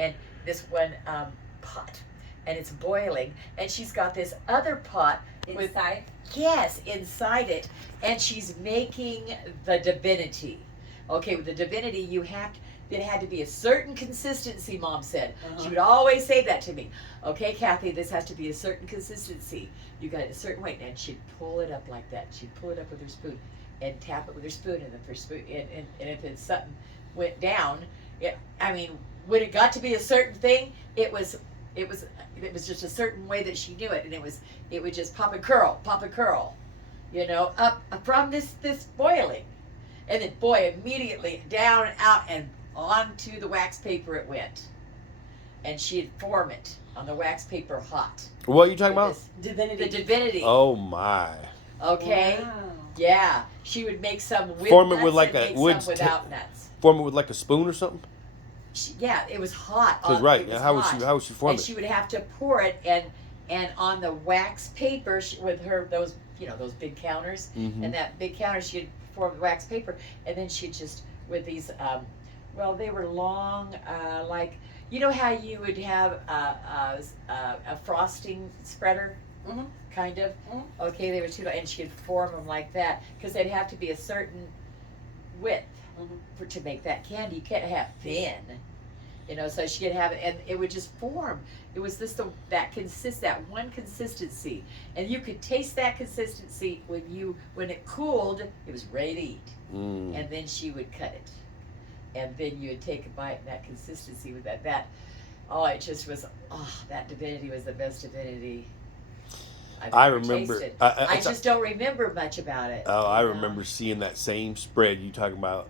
and this one pot, and it's boiling, and she's got this other pot inside. Yes, inside it, and she's making the divinity. Okay, with the divinity, it had to be a certain consistency, Mom said. She would always say that to me. Okay, Kathy, this has to be a certain consistency. You got it a certain way. And she'd pull it up like that. She'd pull it up with her spoon and tap it with her spoon. And then her spoon, and if it's something went down, when it got to be a certain thing, it was just a certain way that she knew it. And it would just pop and curl, up from this boiling. And then, boy, immediately down, out, and onto the wax paper it went. And she'd form it on the wax paper hot. What are you talking about? Divinity. The divinity. Oh, my. Okay? Wow. Yeah. She would make some with form nuts it with like and a wood without nuts. Form it with like a spoon or something? It was hot. Because right, how would she form and it? She would have to pour it, and on the wax paper with her those big counters, and that big counter she'd form the wax paper, and then she'd just with these they were long, like how you would have a frosting spreader, kind of. Okay, they were too long, and she'd form them like that because they'd have to be a certain width to make that candy. You can't have thin. So she could have it, and it would just form. It was that one consistency, and you could taste that consistency when it cooled. It was ready to eat, and then she would cut it, and then you would take a bite, and that consistency with that. It just was. That divinity was the best divinity I've ever tasted. I just don't remember much about it. Oh, I remember seeing that same spread you talking about.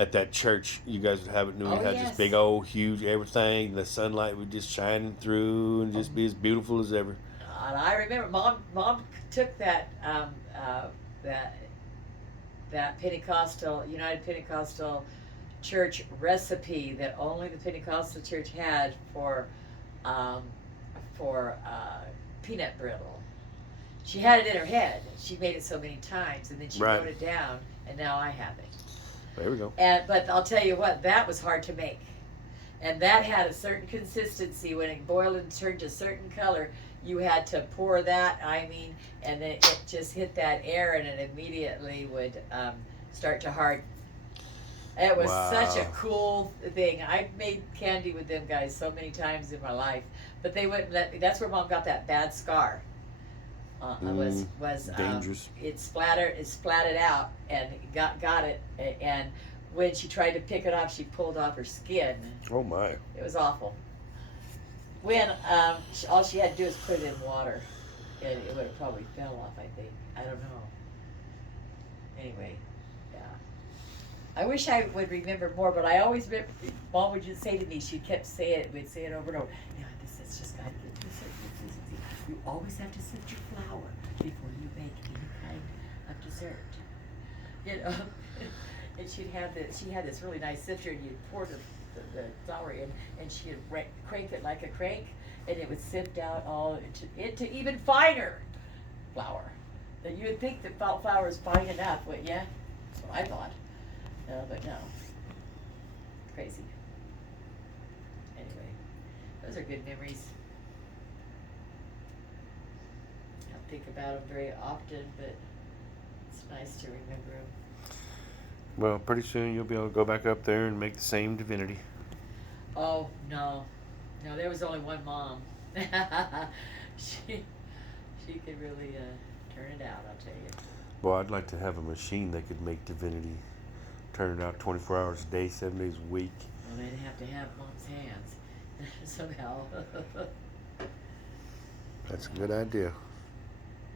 At that church you guys would have at noon, had this big old huge everything. The sunlight would just shine through and just be as beautiful as ever. And I remember Mom took that Pentecostal United Pentecostal Church recipe that only the Pentecostal Church had for peanut brittle. She had it in her head. She made it so many times, and then she wrote it down, and now I have it. There we go. But I'll tell you what, that was hard to make. And that had a certain consistency. When it boiled and turned a certain color, you had to pour that, and then it just hit that air, and it immediately would start to harden. It was such a cool thing. I've made candy with them guys so many times in my life, but they wouldn't let me. That's where Mom got that bad scar. Was dangerous. It splatted out and got it, and when she tried to pick it off, she pulled off her skin. Oh my! It was awful. When all she had to do was put it in water, and it would have probably fell off. I think. I don't know. Anyway, yeah. I wish I would remember more, but I always remember. Mom would just say to me, she kept saying it. We'd say it over and over. Yeah, this is just got to get this. You always have to sift your flour before you make any kind of dessert. And she had this really nice sifter, and you'd pour the flour in, and she'd crank it like a crank, and it would sift out all into even finer flour. Then you would think that flour is fine enough, wouldn't you? That's what I thought. No, but no. Crazy. Anyway, those are good memories. Think about them very often, but it's nice to remember them. Well, pretty soon you'll be able to go back up there and make the same divinity. Oh no, there was only one Mom. she could really turn it out. I'll tell you. Well, I'd like to have a machine that could make divinity, turn it out 24 hours a day, 7 days a week. Well, they'd have to have Mom's hands somehow. That's a good idea.